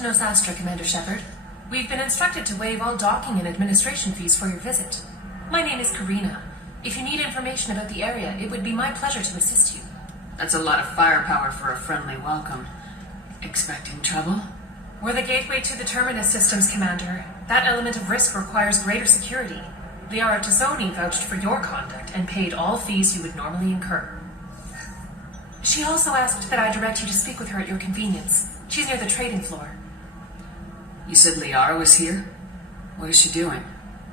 to Nosastra, Commander Shepard. We've been instructed to waive all docking and administration fees for your visit. My name is Karina. If you need information about the area, it would be my pleasure to assist you. That's a lot of firepower for a friendly welcome. Expecting trouble? We're the gateway to the Terminus systems, Commander. That element of risk requires greater security. Liara Tazzoni vouched for your conduct and paid all fees you would normally incur. She also asked that I direct you to speak with her at your convenience. She's near the trading floor. You said Liara was here? What is she doing?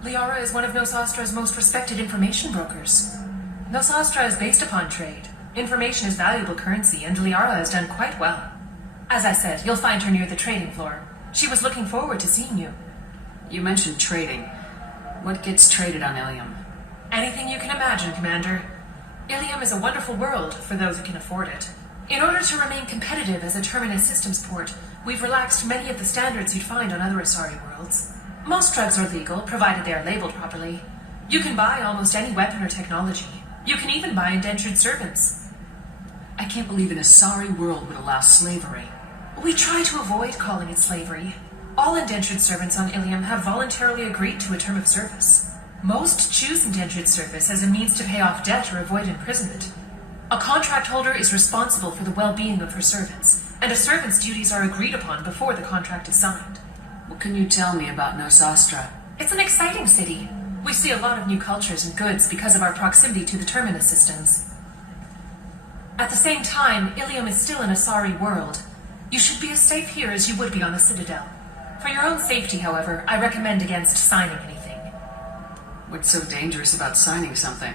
Liara is one of Nosastra's most respected information brokers. Nosastra is based upon trade. Information is valuable currency, and Liara has done quite well. As I said, you'll find her near the trading floor. She was looking forward to seeing you. You mentioned trading. What gets traded on Illium? Anything you can imagine, Commander. Illium is a wonderful world for those who can afford it. In order to remain competitive as a Terminus systems port, we've relaxed many of the standards you'd find on other Asari worlds. Most drugs are legal, provided they are labeled properly. You can buy almost any weapon or technology. You can even buy indentured servants. I can't believe an Asari world would allow slavery. We try to avoid calling it slavery. All indentured servants on Illium have voluntarily agreed to a term of service. Most choose indentured service as a means to pay off debt or avoid imprisonment. A contract holder is responsible for the well-being of her servants, and a servant's duties are agreed upon before the contract is signed. What can you tell me about Nosastra? It's an exciting city. We see a lot of new cultures and goods because of our proximity to the Terminus systems. At the same time, Illium is still an Asari world. You should be as safe here as you would be on the Citadel. For your own safety, however, I recommend against signing anything. What's so dangerous about signing something?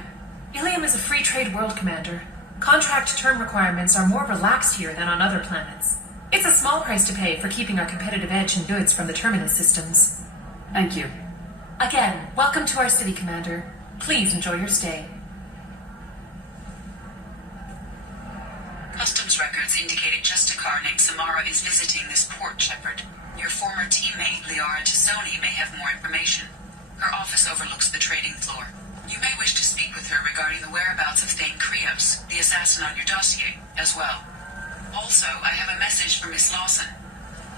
Illium is a free trade world, Commander. Contract term requirements are more relaxed here than on other planets. It's a small price to pay for keeping our competitive edge in goods from the Terminus systems. Thank you. Again, welcome to our city, Commander. Please enjoy your stay. Customs records indicated just a car named Samara is visiting this port, Shepard. Your former teammate, Liara Tazzoni, may have more information. Her office overlooks the trading floor. You may wish to speak with her regarding the whereabouts of Thane Krios, the assassin on your dossier, as well. Also, I have a message from Miss Lawson.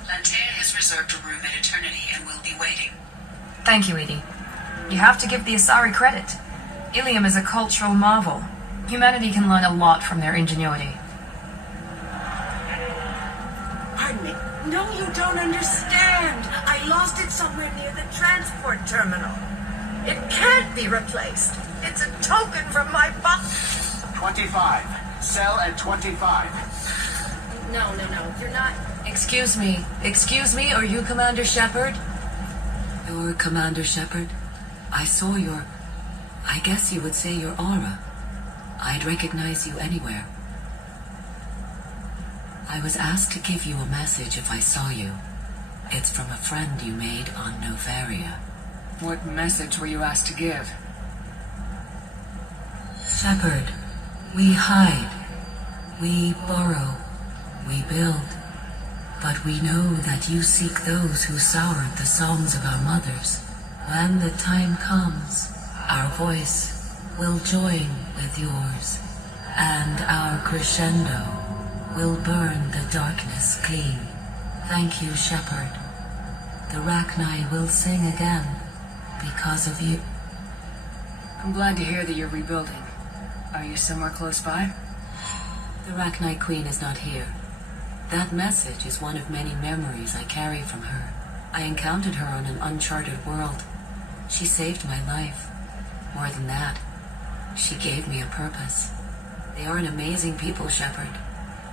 Lantea has reserved a room at Eternity and will be waiting. Thank you, Edie. You have to give the Asari credit. Illium is a cultural marvel. Humanity can learn a lot from their ingenuity. Pardon me. No, you don't understand. I lost it somewhere near the transport terminal. It can't be replaced. It's a token from my box. 25. Sell at 25. No, you're not. Excuse me, are you Commander Shepard? You're Commander Shepard? I saw I guess you would say your aura. I'd recognize you anywhere. I was asked to give you a message if I saw you. It's from a friend you made on Novaria. What message were you asked to give? Shepard, we hide. We borrow. We build. But we know that you seek those who soured the songs of our mothers. When the time comes, our voice will join with yours, and our crescendo will burn the darkness clean. Thank you, Shepard. The Rachni will sing again because of you. I'm glad to hear that you're rebuilding. Are you somewhere close by? The Rachni Queen is not here. That message is one of many memories I carry from her. I encountered her on an uncharted world. She saved my life. More than that, she gave me a purpose. They are an amazing people, Shepard.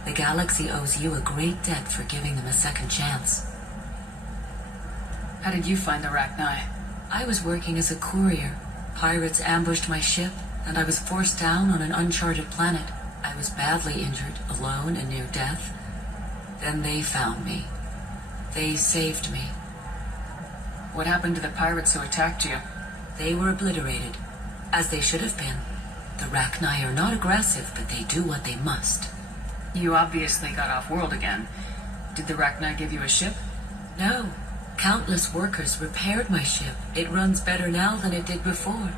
The galaxy owes you a great debt for giving them a second chance. How did you find the Rachni? I was working as a courier. Pirates ambushed my ship, and I was forced down on an uncharted planet. I was badly injured, alone and near death. Then they found me. They saved me. What happened to the pirates who attacked you? They were obliterated, as they should have been. The Rachni are not aggressive, but they do what they must. You obviously got off-world again. Did the Rachni give you a ship? No. Countless workers repaired my ship. It runs better now than it did before.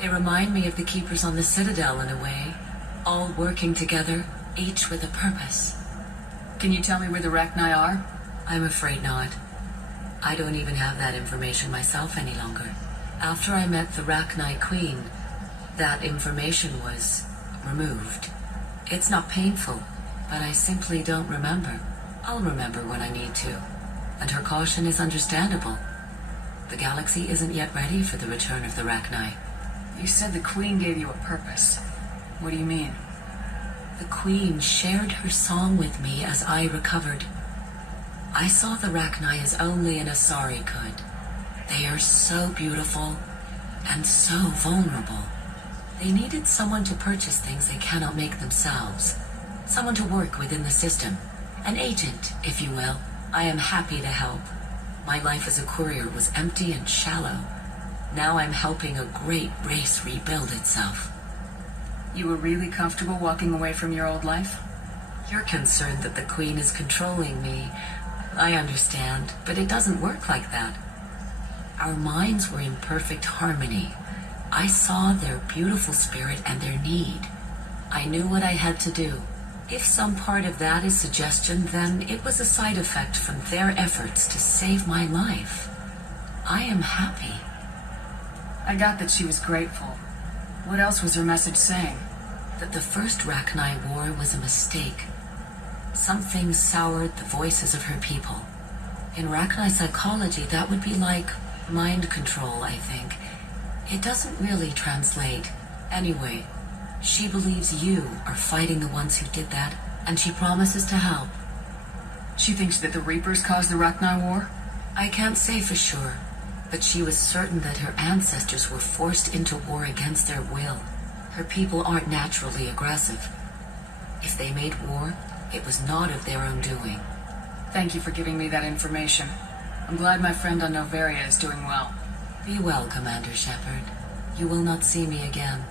They remind me of the Keepers on the Citadel in a way. All working together, each with a purpose. Can you tell me where the Rachni are? I'm afraid not. I don't even have that information myself any longer. After I met the Rachni Queen, that information was removed. It's not painful, but I simply don't remember. I'll remember when I need to. And her caution is understandable. The galaxy isn't yet ready for the return of the Rachni. You said the Queen gave you a purpose. What do you mean? The Queen shared her song with me as I recovered. I saw the Rachni as only an Asari could. They are so beautiful and so vulnerable. They needed someone to purchase things they cannot make themselves. Someone to work within the system. An agent, if you will. I am happy to help. My life as a courier was empty and shallow. Now I'm helping a great race rebuild itself. You were really comfortable walking away from your old life? You're concerned that the Queen is controlling me. I understand, but it doesn't work like that. Our minds were in perfect harmony. I saw their beautiful spirit and their need. I knew what I had to do. If some part of that is suggestion, then it was a side effect from their efforts to save my life. I am happy. I got that she was grateful. What else was her message saying? That the first Rachni War was a mistake. Something soured the voices of her people. In Rachni psychology, that would be like mind control, I think. It doesn't really translate. Anyway, she believes you are fighting the ones who did that, and she promises to help. She thinks that the Reapers caused the Rachni War? I can't say for sure, but she was certain that her ancestors were forced into war against their will. Her people aren't naturally aggressive. If they made war, it was not of their own doing. Thank you for giving me that information. I'm glad my friend on Noveria is doing well. Be well, Commander Shepard. You will not see me again.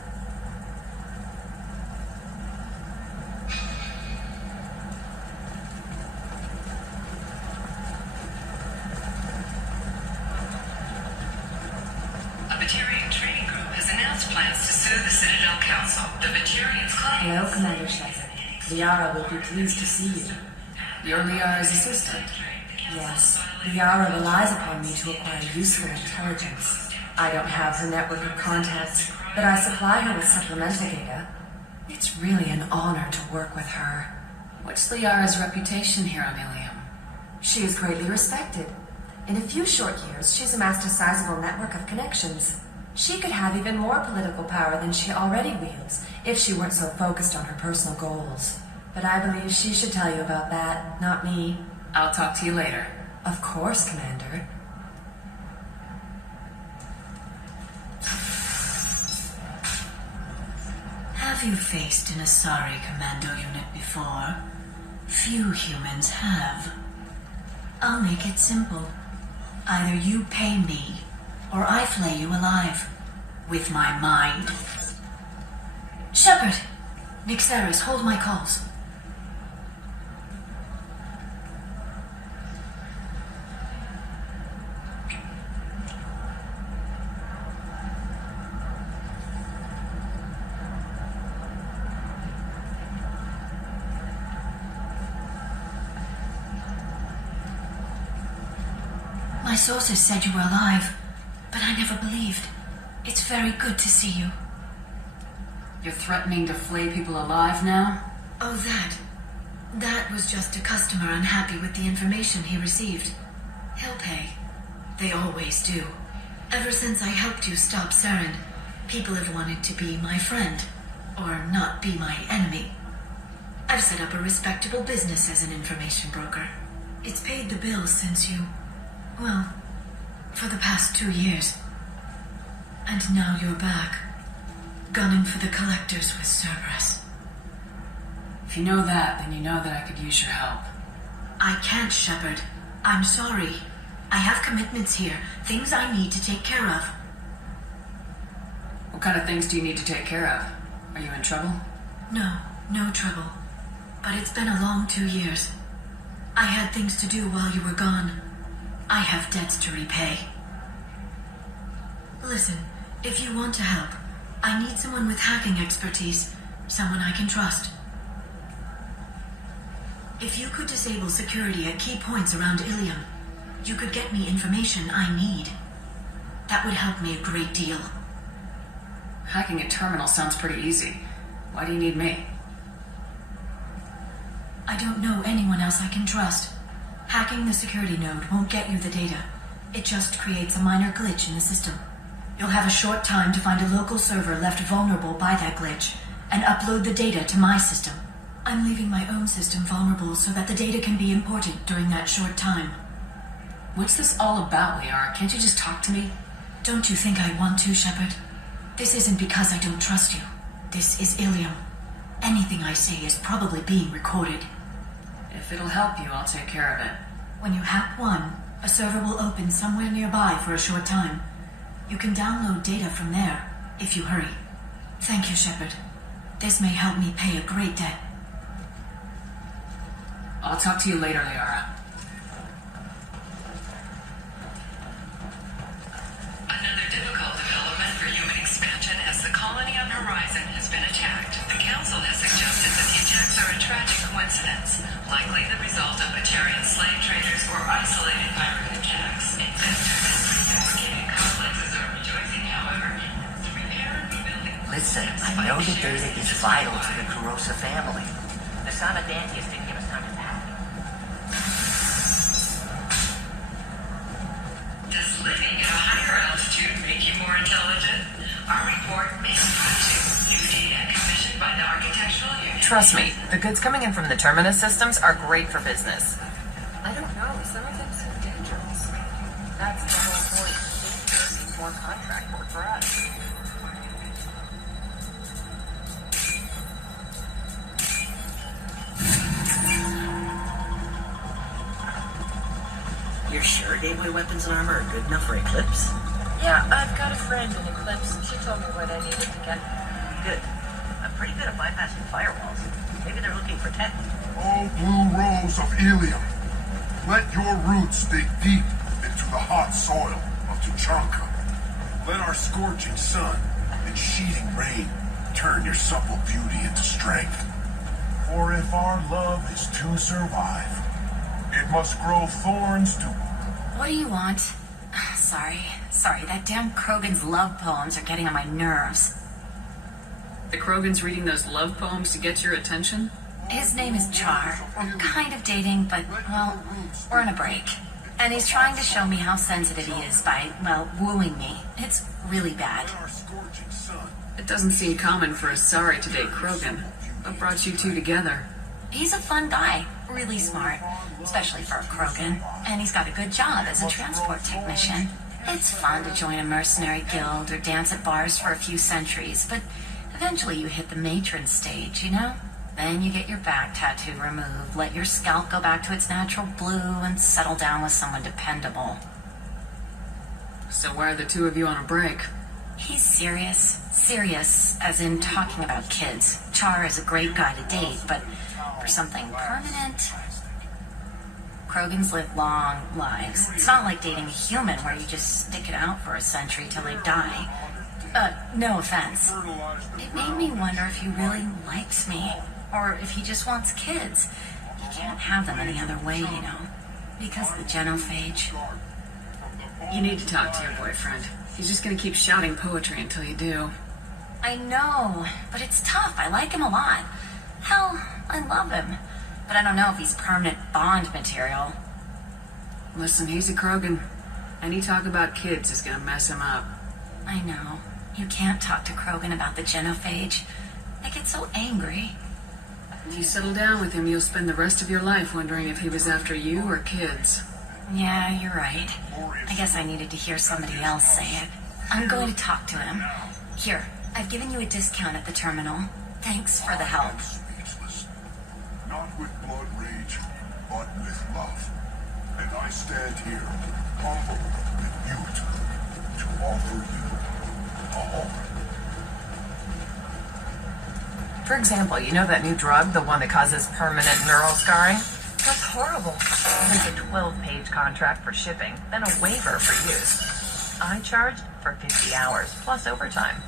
Hello, Commander Shepard. Liara will be pleased to see you. You're Liara's assistant. Yes, Liara relies upon me to acquire useful intelligence. I don't have her network of contacts, but I supply her with supplemental data. It's really an honor to work with her. What's Liara's reputation here on Illium? She is greatly respected. In a few short years, she's amassed a sizable network of connections. She could have even more political power than she already wields, if she weren't so focused on her personal goals. But I believe she should tell you about that, not me. I'll talk to you later. Of course, Commander. Have you faced an Asari commando unit before? Few humans have. I'll make it simple. Either you pay me, or I flay you alive. With my mind. Shepard! Nixeris, hold my calls. My sources said you were alive, but I never believed. It's very good to see you. You're threatening to flay people alive now? Oh, that was just a customer unhappy with the information he received. He'll pay. They always do. Ever since I helped you stop Saren, people have wanted to be my friend, or not be my enemy. I've set up a respectable business as an information broker. It's paid the bills since you... well, for the past 2 years. And now you're back, gunning for the collectors with Cerberus. If you know that, then you know that I could use your help. I can't, Shepard. I'm sorry. I have commitments here, things I need to take care of. What kind of things do you need to take care of? Are you in trouble? No trouble. But it's been a long 2 years. I had things to do while you were gone. I have debts to repay. Listen, if you want to help, I need someone with hacking expertise. Someone I can trust. If you could disable security at key points around Illium, you could get me information I need. That would help me a great deal. Hacking a terminal sounds pretty easy. Why do you need me? I don't know anyone else I can trust. Hacking the security node won't get you the data. It just creates a minor glitch in the system. You'll have a short time to find a local server left vulnerable by that glitch and upload the data to my system. I'm leaving my own system vulnerable so that the data can be imported during that short time. What's this all about, Liara? Can't you just talk to me? Don't you think I want to, Shepard? This isn't because I don't trust you. This is Illium. Anything I say is probably being recorded. If it'll help you, I'll take care of it. When you hack one, a server will open somewhere nearby for a short time. You can download data from there, if you hurry. Thank you, Shepard. This may help me pay a great debt. I'll talk to you later, Liara. Another difficult development for human expansion as the colony on Horizon has been attacked. The Council has suggested that the attacks are a tragic coincidence, likely the result of Batarian slave traders or isolated pirate attacks. Investors and prefabricated complexes are rejoicing, however. The repair and rebuilding... Listen, I know the data is vital to the Kurosa family. The Sanadantius didn't give us time to pack. Does living at a higher altitude make you more intelligent? Our report may surprise you. New data commissioned by the Architectural Union. Trust me, the goods coming in from the Terminus systems are great for business. I don't know. Some of them seem dangerous. That's the whole point. Dangerous, more contract work for us. You're sure gateway weapons and armor are good enough for Eclipse? Yeah, I've got a friend in Eclipse. She told me what I needed to get. Good. I'm pretty good at bypassing firewalls. Maybe they're looking for tech. Oh, blue rose of Illium, let your roots dig deep into the hot soil of Tuchanka. Let our scorching sun and sheeting rain turn your supple beauty into strength. For if our love is to survive, it must grow thorns to... What do you want? Sorry, that damn Krogan's love poems are getting on my nerves. The Krogan's reading those love poems to get your attention? His name is Char. We're kind of dating, but, well, we're on a break. And he's trying to show me how sensitive he is by, well, wooing me. It's really bad. It doesn't seem common for Asari to date Krogan. What brought you two together? He's a fun guy, really smart, especially for a Krogan. And he's got a good job as a transport technician. It's fun to join a mercenary guild or dance at bars for a few centuries, but eventually you hit the matron stage, you know? Then you get your back tattoo removed, let your scalp go back to its natural blue, and settle down with someone dependable. So why are the two of you on a break? He's serious. Serious, as in talking about kids. Char is a great guy to date, but for something permanent... Krogans live long lives. It's not like dating a human where you just stick it out for a century till they die. No offense. It made me wonder if he really likes me, or if he just wants kids. You can't have them any other way, you know, because of the genophage. You need to talk to your boyfriend. He's just gonna keep shouting poetry until you do. I know, but it's tough. I like him a lot. Hell, I love him. But I don't know if he's permanent Bond material. Listen, he's a Krogan. Any talk about kids is gonna mess him up. I know. You can't talk to Krogan about the genophage. I get so angry. If you settle down with him, you'll spend the rest of your life wondering if he was after you or kids. Yeah, you're right. I guess I needed to hear somebody else say it. I'm going to talk to him. Here, I've given you a discount at the terminal. Thanks for the help. Not with blood rage, but with love. And I stand here, humble and mute, to offer you a home. For example, you know that new drug, the one that causes permanent neural scarring? That's horrible. There's a 12-page contract for shipping, then a waiver for use. I charged for 50 hours, plus overtime.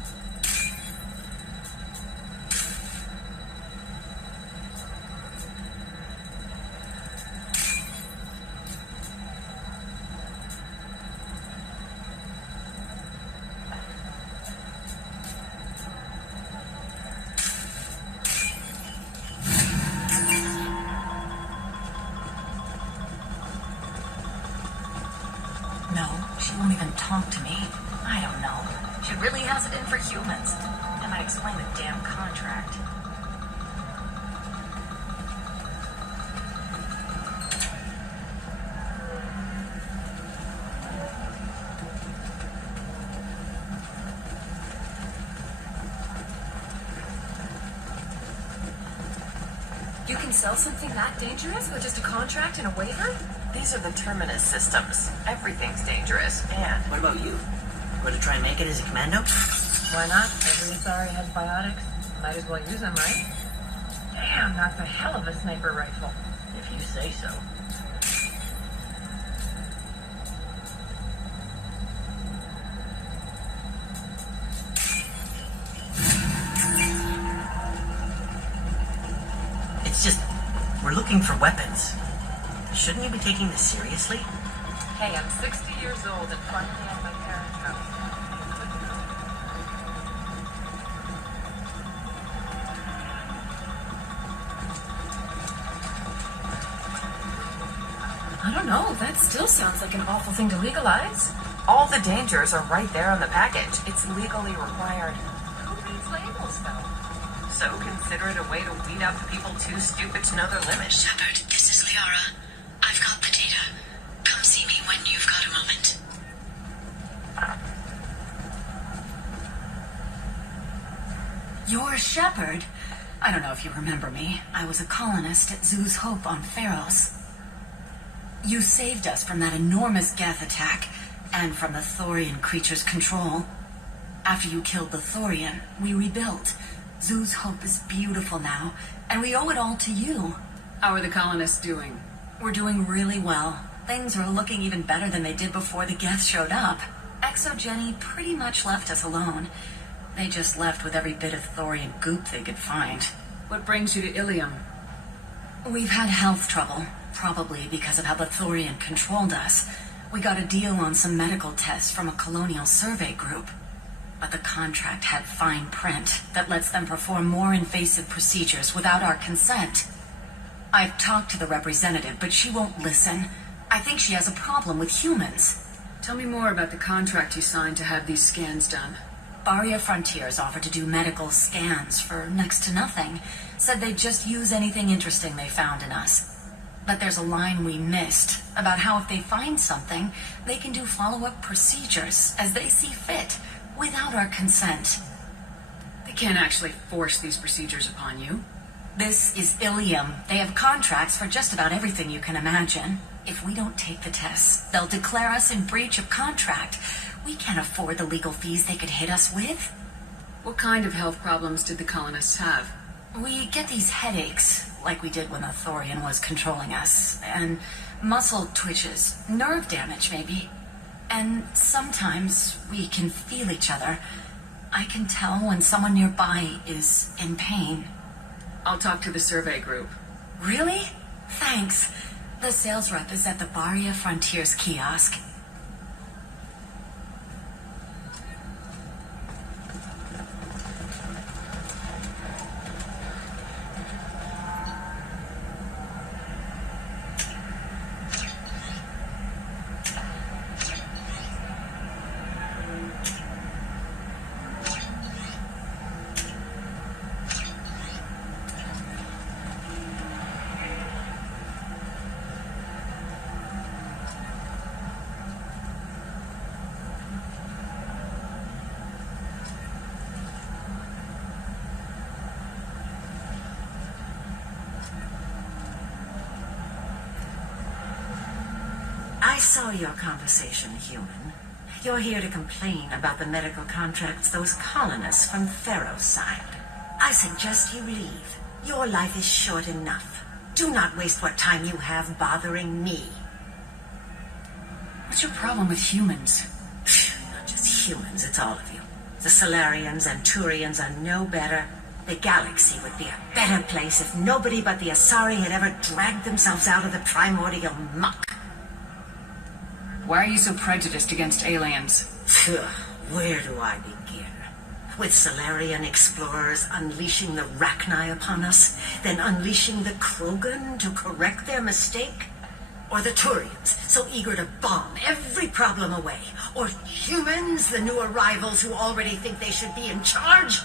punk to me. I don't know. She really has it in for humans. That might explain the damn contract. You can sell something that dangerous with just a contract and a waiver? These are the terminus systems. Everything's dangerous, and... What about you? Going to try and make it as a commando? Why not? Every Asari has biotics. Might as well use them, right? Damn, that's a hell of a sniper rifle. If you say so. It's just, we're looking for weapons. Shouldn't you be taking this seriously? Hey, I'm 60 years old and finally at my parents' house. I don't know. That still sounds like an awful thing to legalize. All the dangers are right there on the package. It's legally required. Who reads labels, though? So consider it a way to weed out the people too stupid to know their limits. Shepard, this is Liara. I've got the data. Come see me when you've got a moment. You're Shepard. I don't know if you remember me. I was a colonist at Zoo's Hope on Pharos. You saved us from that enormous Geth attack, and from the Thorian creature's control. After you killed the Thorian, we rebuilt. Zoo's Hope is beautiful now, and we owe it all to you. How are the colonists doing? We're doing really well. Things are looking even better than they did before the Geth showed up. Exogeny pretty much left us alone. They just left with every bit of Thorian goop they could find. What brings you to Illium? We've had health trouble, probably because of how the Thorian controlled us. We got a deal on some medical tests from a colonial survey group. But the contract had fine print that lets them perform more invasive procedures without our consent. I've talked to the representative, but she won't listen. I think she has a problem with humans. Tell me more about the contract you signed to have these scans done. Barria Frontiers offered to do medical scans for next to nothing. Said they'd just use anything interesting they found in us. But there's a line we missed about how if they find something, they can do follow-up procedures as they see fit, without our consent. They can't actually force these procedures upon you. This is Illium. They have contracts for just about everything you can imagine. If we don't take the tests, they'll declare us in breach of contract. We can't afford the legal fees they could hit us with. What kind of health problems did the colonists have? We get these headaches, like we did when the Thorian was controlling us, and muscle twitches, nerve damage maybe. And sometimes we can feel each other. I can tell when someone nearby is in pain. I'll talk to the survey group. Really? Thanks. The sales rep is at the Barria Frontiers kiosk. I saw your conversation, human. You're here to complain about the medical contracts those colonists from Pharos signed. I suggest you leave. Your life is short enough. Do not waste what time you have bothering me. What's your problem with humans? Not just humans, it's all of you. The Solarians and Turians are no better. The galaxy would be a better place if nobody but the Asari had ever dragged themselves out of the primordial muck. Why are you so prejudiced against aliens? Where do I begin? With Solarian explorers unleashing the Rachni upon us, then unleashing the Krogan to correct their mistake? Or the Turians, so eager to bomb every problem away? Or humans, the new arrivals who already think they should be in charge?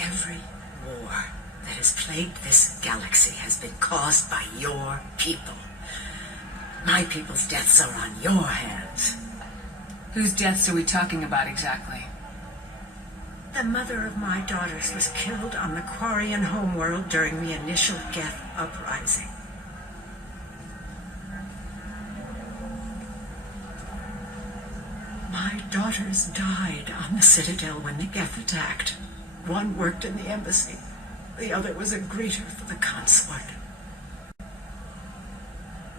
Every war that has plagued this galaxy has been caused by your people. My people's deaths are on your hands. Whose deaths are we talking about exactly? The mother of my daughters was killed on the Quarian homeworld during the initial Geth uprising. My daughters died on the Citadel when the Geth attacked. One worked in the embassy. The other was a greeter for the consort.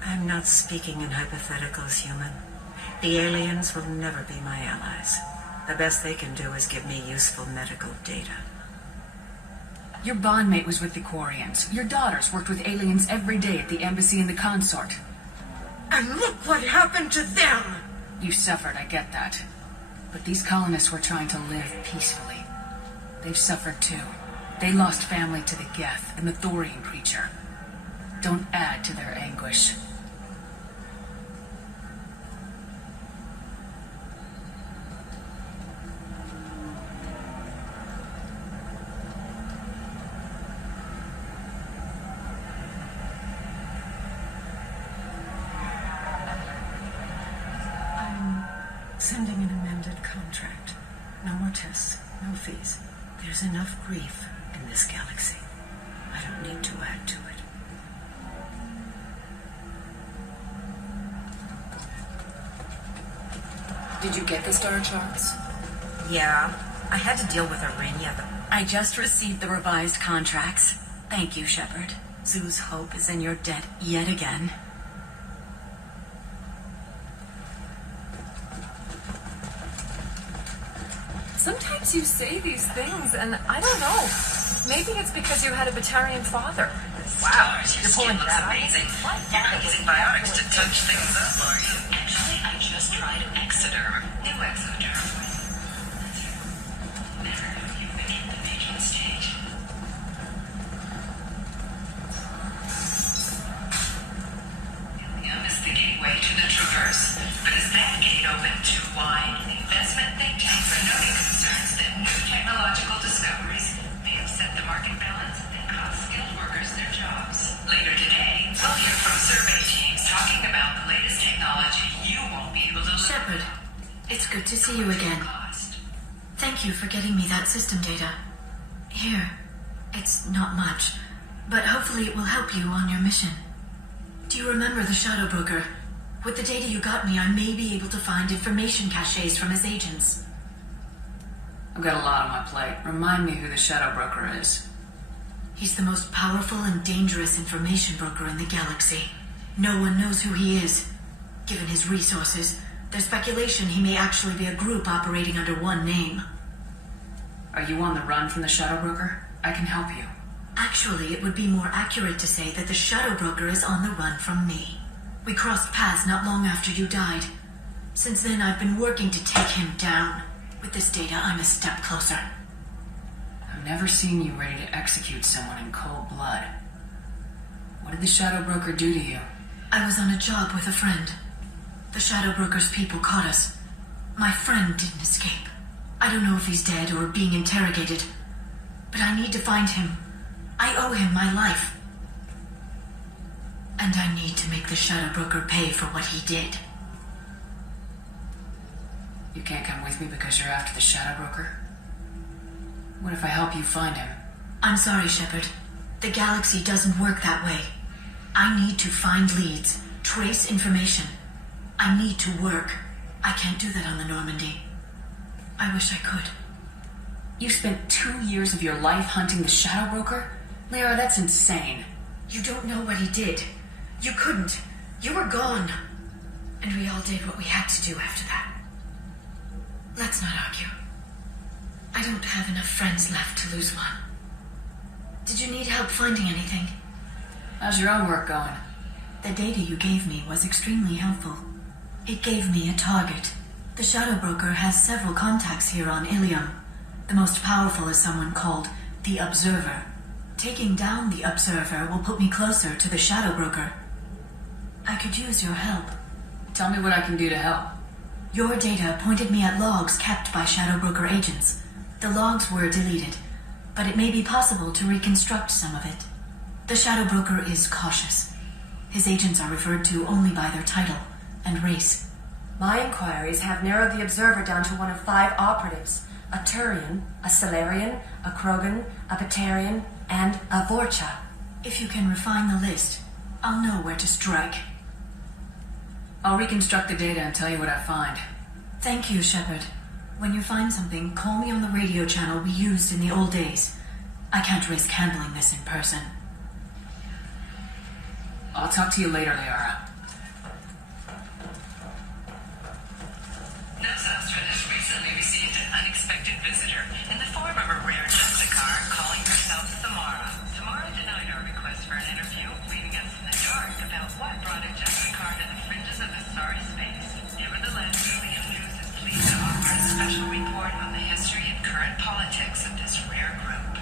I'm not speaking in hypotheticals, human. The aliens will never be my allies. The best they can do is give me useful medical data. Your bondmate was with the Quarians. Your daughters worked with aliens every day at the embassy and the consort. And look what happened to them! You suffered, I get that. But these colonists were trying to live peacefully. They've suffered too. They lost family to the Geth and the Thorian creature. Don't add to their anguish. Sending an amended contract. No more tests, no fees. There's enough grief in this galaxy. I don't need to add to it. Did you get the star charts? Yeah, I had to deal with Arinia, but I just received the revised contracts. Thank you, Shepard. Zoo's hope is in your debt yet again. sometimes you say these things, and I don't know. Maybe it's because you had a vegetarian father. Wow, you're pulling that amazing. You're not using biotics to touch things up, are you? Actually, I just tried Exoderm. New Exoderm. Never knew you begin the making stage. Illium is the gateway to the Traverse, but is that gate open too wide? The investment think tanks are noting concerns that new technological discoveries may upset the market balance and cost skilled workers their jobs. Later today, we'll hear from survey teams talking about the latest technology you won't be able to live. Shepard, it's good to see you again. Thank you for getting me that system data. Here, it's not much, but hopefully it will help you on your mission. Do you remember the Shadow Broker? With the data you got me, I may be able to find information caches from his agents. I've got a lot on my plate. Remind me who the Shadow Broker is. He's the most powerful and dangerous information broker in the galaxy. No one knows who he is. Given his resources, there's speculation he may actually be a group operating under one name. Are you on the run from the Shadow Broker? I can help you. Actually, it would be more accurate to say that the Shadow Broker is on the run from me. We crossed paths not long after you died. Since then, I've been working to take him down. With this data, I'm a step closer. I've never seen you ready to execute someone in cold blood. What did the Shadow Broker do to you? I was on a job with a friend. The Shadow Broker's people caught us. My friend didn't escape. I don't know if he's dead or being interrogated, but I need to find him. I owe him my life. And I need to make the Shadow Broker pay for what he did. You can't come with me because you're after the Shadow Broker? What if I help you find him? I'm sorry, Shepard. The galaxy doesn't work that way. I need to find leads, trace information. I need to work. I can't do that on the Normandy. I wish I could. You spent 2 years of your life hunting the Shadow Broker? Liara, that's insane. You don't know what he did. You couldn't. You were gone. And we all did what we had to do after that. Let's not argue. I don't have enough friends left to lose one. Did you need help finding anything? How's your own work going? The data you gave me was extremely helpful. It gave me a target. The Shadow Broker has several contacts here on Illium. The most powerful is someone called the Observer. Taking down the Observer will put me closer to the Shadow Broker. I could use your help. Tell me what I can do to help. Your data pointed me at logs kept by Shadow Broker agents. The logs were deleted, but it may be possible to reconstruct some of it. The Shadow Broker is cautious. His agents are referred to only by their title and race. My inquiries have narrowed the observer down to one of 5 operatives. A Turian, a Solarian, a Krogan, a Batarian, and a Vorcha. If you can refine the list, I'll know where to strike. I'll reconstruct the data and tell you what I find. Thank you, Shepard. When you find something, call me on the radio channel we used in the old days. I can't risk handling this in person. I'll talk to you later, Liara. Astra has recently received an unexpected visitor in the form of a rare Justicar calling herself Samara. Samara denied our request for an interview, leaving us in the dark about what brought a Justicar to the fringes of Asari space. Nevertheless, Illium News is pleased to offer a special report on the history and current politics of this rare group.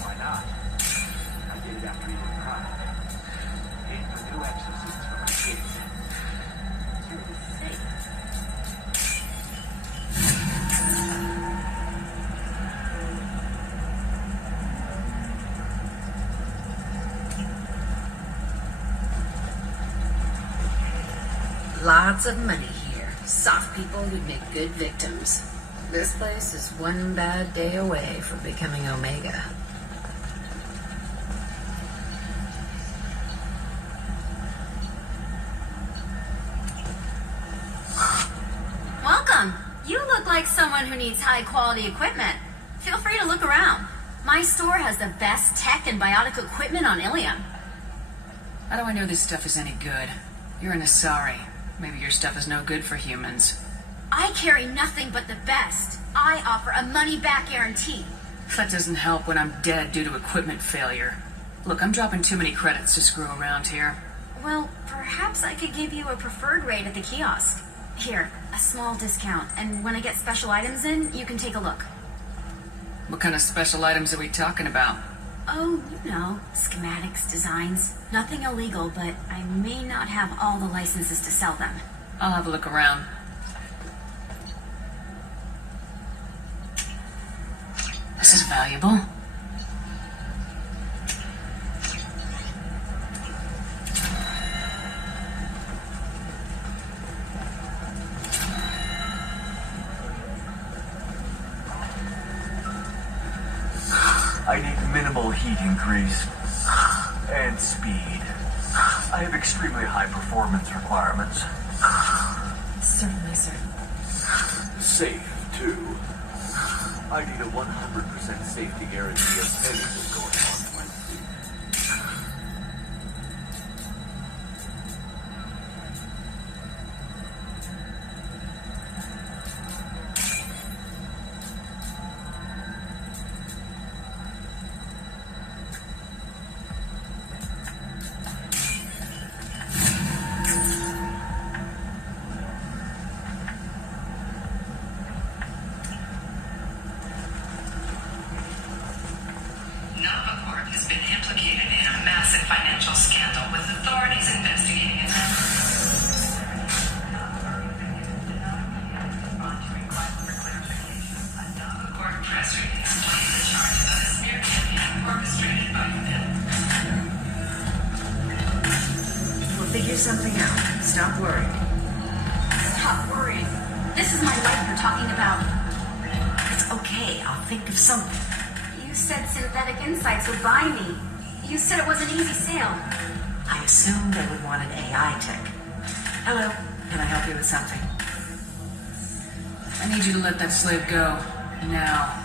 Why not? I did it after eating prime. Paid for new exosuits for my kids. And it was safe. Lots of money here. Soft people who'd make good victims. This place is one bad day away from becoming Omega. Welcome. You look like someone who needs high-quality equipment. Feel free to look around. My store has the best tech and biotic equipment on Illium. How do I know this stuff is any good? You're an Asari. Maybe your stuff is no good for humans. I carry nothing but the best. I offer a money-back guarantee. That doesn't help when I'm dead due to equipment failure. Look, I'm dropping too many credits to screw around here. Well, perhaps I could give you a preferred rate at the kiosk. Here, a small discount, and when I get special items in, you can take a look. What kind of special items are we talking about? Oh, you know, schematics, designs. Nothing illegal, but I may not have all the licenses to sell them. I'll have a look around. This is valuable. I need minimal heat increase and speed. I have extremely high performance requirements. Certainly, sir. Safe, too. I need a 100% safety guarantee of anything going on in my fleet. Figure something out. Stop worrying. Stop worrying. This is my life you're talking about. It's okay. I'll think of something. You said Synthetic Insights would buy me. You said it was an easy sale. I assumed they would want an AI tech. Hello. Can I help you with something? I need you to let that slave go. Now.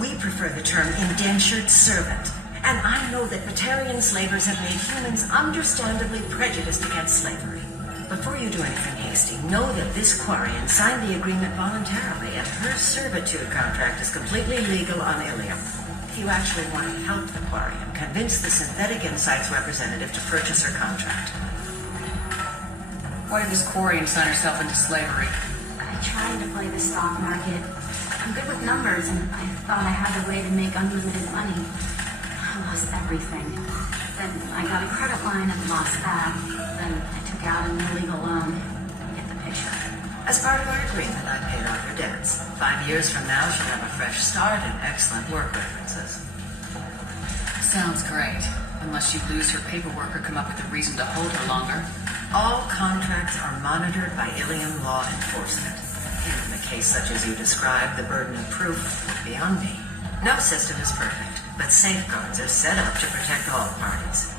We prefer the term indentured servant. And I know that Batarian slavers have made humans understandably prejudiced against slavery. Before you do anything hasty, know that this Quarian signed the agreement voluntarily, and her servitude contract is completely legal on Illium. If you actually want to help the Quarian, convince the Synthetic Insights representative to purchase her contract. Why did this Quarian sign herself into slavery? I tried to play the stock market. I'm good with numbers, and I thought I had a way to make unlimited money. I lost everything. Then I got a credit line and lost that. Then I took out an illegal loan. Get the picture. As part of our agreement, I paid off her debts. 5 years from now, she'll have a fresh start and excellent work references. Sounds great. Unless you lose her paperwork or come up with a reason to hold her longer. All contracts are monitored by Illium law enforcement. In a case such as you described, the burden of proof would be on me. No system is perfect, but safeguards are set up to protect all parties.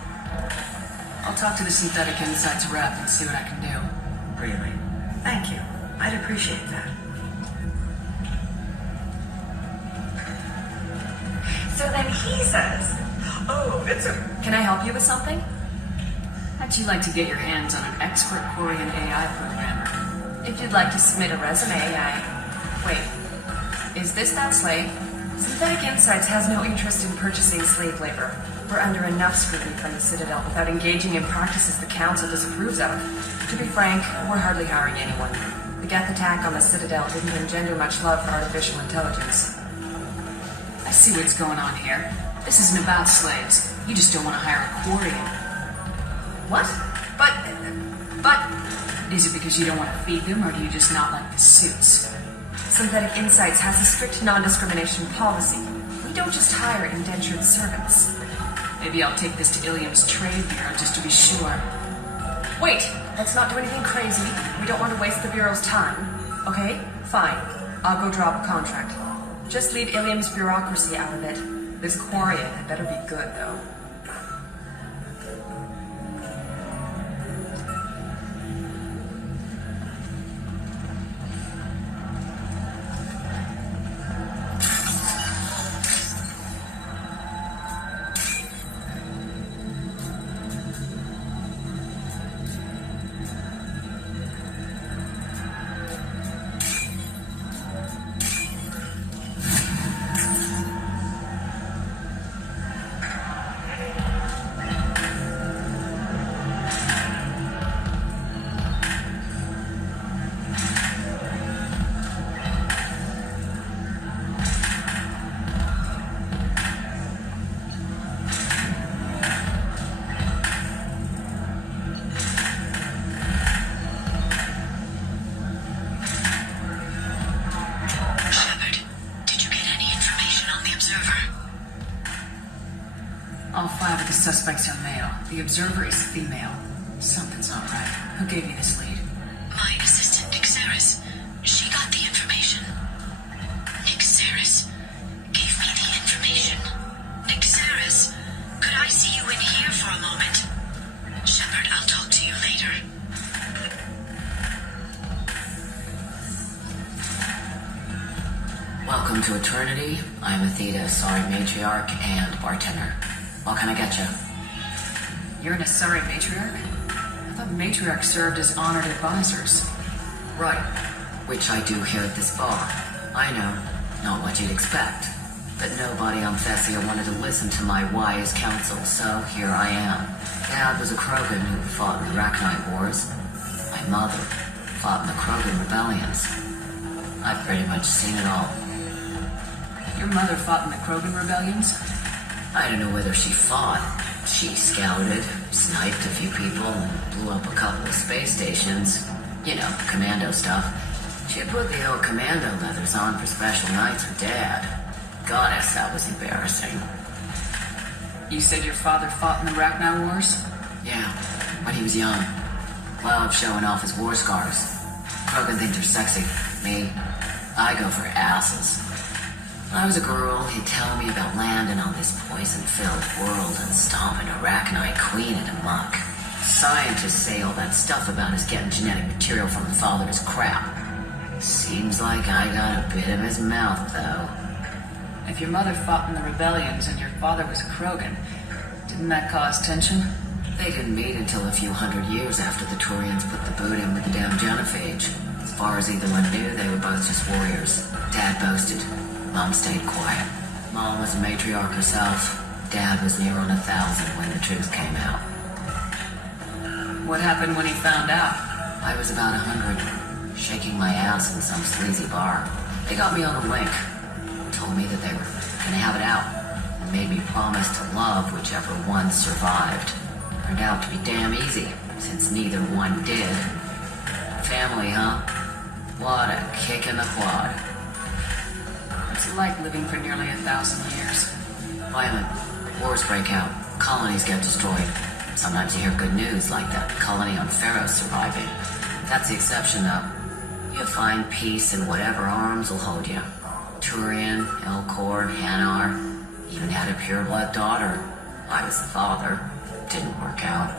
I'll talk to the Synthetic Insights rep and see what I can do. Really? Thank you. I'd appreciate that. So then he says, "Oh, it's a..." Can I help you with something? How'd you like to get your hands on an expert Quarian AI programmer? If you'd like to submit a resume, Wait. Is this that slave? Synthetic Insights has no interest in purchasing slave labor. We're under enough scrutiny from the Citadel without engaging in practices the Council disapproves of. To be frank, we're hardly hiring anyone. The Geth attack on the Citadel didn't engender much love for artificial intelligence. I see what's going on here. This isn't about slaves. You just don't want to hire a Quarian. What? But... Is it because you don't want to feed them, or do you just not like the suits? Synthetic Insights has a strict non-discrimination policy. We don't just hire indentured servants. Maybe I'll take this to Illium's trade bureau just to be sure. Wait! Let's not do anything crazy. We don't want to waste the Bureau's time. Okay? Fine. I'll go drop a contract. Just leave Illium's bureaucracy out of it. This Quarian had better be good, though. All 5 of the suspects are male. The observer is female. Something's not right. Who gave you this lead? My assistant, Nixeris. She got the information. Nixeris gave me the information. Nixeris, could I see you in here for a moment? Shepard, I'll talk to you later. Welcome to Eternity. I'm Athena, Asari matriarch and bartender. What can I get you? You're an Asari matriarch? I thought matriarchs served as honored advisors. Right. Which I do here at this bar. I know. Not what you'd expect. But nobody on Thessia wanted to listen to my wise counsel, so here I am. Dad was a Krogan who fought in the Arachnite Wars. My mother fought in the Krogan rebellions. I've pretty much seen it all. Your mother fought in the Krogan rebellions? I don't know whether she fought. She scouted, sniped a few people, and blew up a couple of space stations. You know, commando stuff. She had put the old commando leathers on for special nights with Dad. Goddess, that was embarrassing. You said your father fought in the Arachnite Wars? Yeah, when he was young. Loved showing off his war scars. Krogan think they're sexy. Me, I go for asses. When I was a girl, he'd tell me about landing on this poison-filled world and stomping Arachnite Queen in a muck. Scientists say all that stuff about us getting genetic material from the father is crap. Seems like I got a bit of his mouth, though. If your mother fought in the rebellions and your father was a Krogan, didn't that cause tension? They didn't meet until a few hundred years after the Turians put the boot in with the damn genophage. As far as either one knew, they were both just warriors. Dad boasted. Mom stayed quiet. Mom was a matriarch herself. Dad was near on 1,000 when the truth came out. What happened when he found out? I was about 100, shaking my ass in some sleazy bar. They got me on a link. Told me that they were gonna have it out, and made me promise to love whichever one survived. Turned out to be damn easy, since neither one did. Family, huh? What a kick in the quad. What's it like living for nearly 1,000 years? Violent. Wars break out. Colonies get destroyed. Sometimes you hear good news, like that colony on Pharaoh surviving. That's the exception, though. You find peace in whatever arms will hold you. Turian, Elcor, Hanar, even had a pure-blood daughter. I was the father. Didn't work out.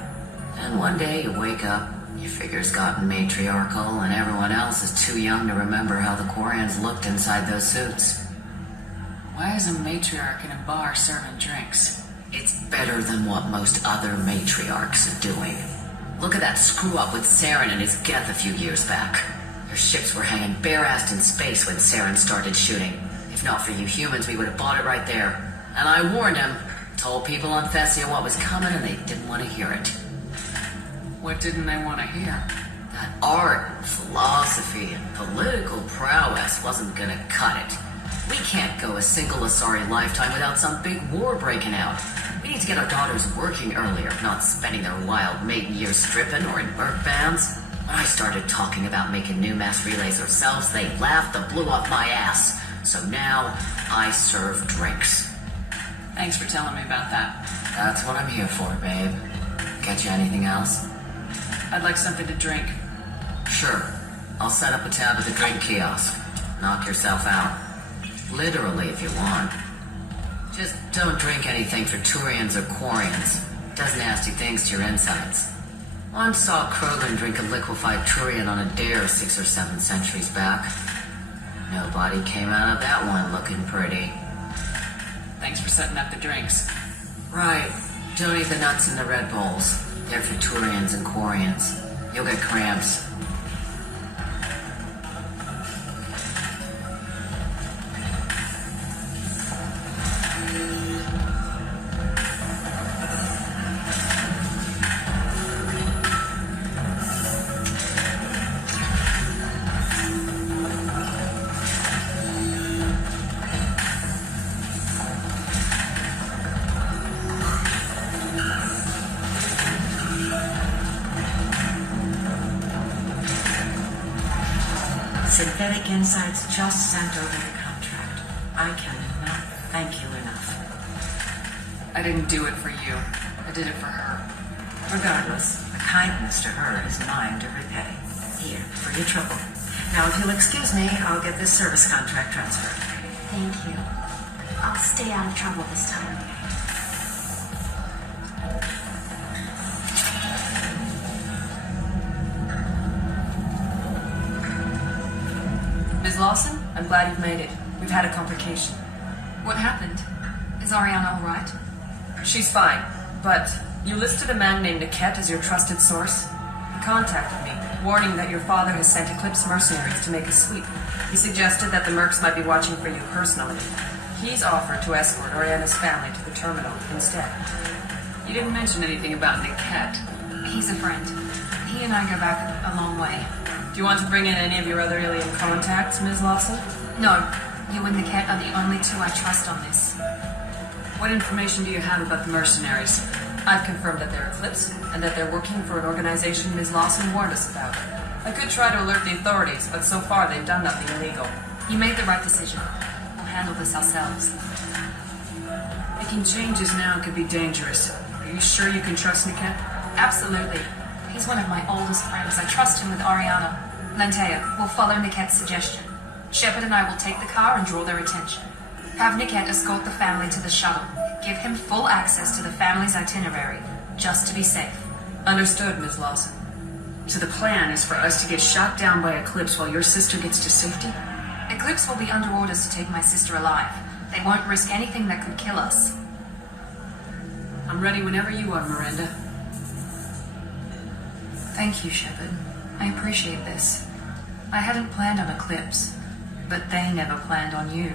And one day you wake up, your figure's gotten matriarchal, and everyone else is too young to remember how the Quarians looked inside those suits. Why is a matriarch in a bar serving drinks? It's better than what most other matriarchs are doing. Look at that screw-up with Saren and his Geth a few years back. Their ships were hanging bare-assed in space when Saren started shooting. If not for you humans, we would have bought it right there. And I warned him. Told people on Thessia what was coming, and they didn't want to hear it. What didn't they want to hear? That art, philosophy, and political prowess wasn't gonna cut it. We can't go a single Asari lifetime without some big war breaking out. We need to get our daughters working earlier, not spending their wild maiden years stripping or in work bands. When I started talking about making new mass relays ourselves, they laughed and blew up my ass. So now, I serve drinks. Thanks for telling me about that. That's what I'm here for, babe. Get you anything else? I'd like something to drink. Sure. I'll set up a tab at the drink kiosk. Knock yourself out. Literally, if you want. Just don't drink anything for Turians or Quarians. Does nasty things to your insides. Once saw Krogan drink a liquefied Turian on a dare 6 or 7 centuries back. Nobody came out of that one looking pretty. Thanks for setting up the drinks. Right. Don't eat the nuts in the Red Bulls. They're for Turians and Quarians. You'll get cramps. Synthetic Insights just sent over the contract. I cannot thank you enough. I didn't do it for you. I did it for her. Regardless, a kindness to her is mine to repay. Here, for your trouble. Now, if you'll excuse me, I'll get this service contract transferred. Thank you. I'll stay out of trouble this time. Ms. Lawson, I'm glad you've made it. We've had a complication. What happened? Is Ariana all right? She's fine, but you listed a man named Niket as your trusted source. He contacted me, warning that your father has sent Eclipse mercenaries to make a sweep. He suggested that the Mercs might be watching for you personally. He's offered to escort Ariana's family to the terminal instead. You didn't mention anything about Niket. He's a friend. He and I go back a long way. Do you want to bring in any of your other Illium contacts, Ms. Lawson? No. You and Niket are the only two I trust on this. What information do you have about the mercenaries? I've confirmed that they're Eclipse, and that they're working for an organization Ms. Lawson warned us about. I could try to alert the authorities, but so far they've done nothing illegal. You made the right decision. We'll handle this ourselves. Making changes now could be dangerous. Are you sure you can trust Niket? Absolutely. He's one of my oldest friends. I trust him with Ariana. Lantea, we'll follow Niket's suggestion. Shepard and I will take the car and draw their attention. Have Niket escort the family to the shuttle. Give him full access to the family's itinerary, just to be safe. Understood, Ms. Lawson. So the plan is for us to get shot down by Eclipse while your sister gets to safety? Eclipse will be under orders to take my sister alive. They won't risk anything that could kill us. I'm ready whenever you are, Miranda. Thank you, Shepard. I appreciate this. I hadn't planned on Eclipse, but they never planned on you.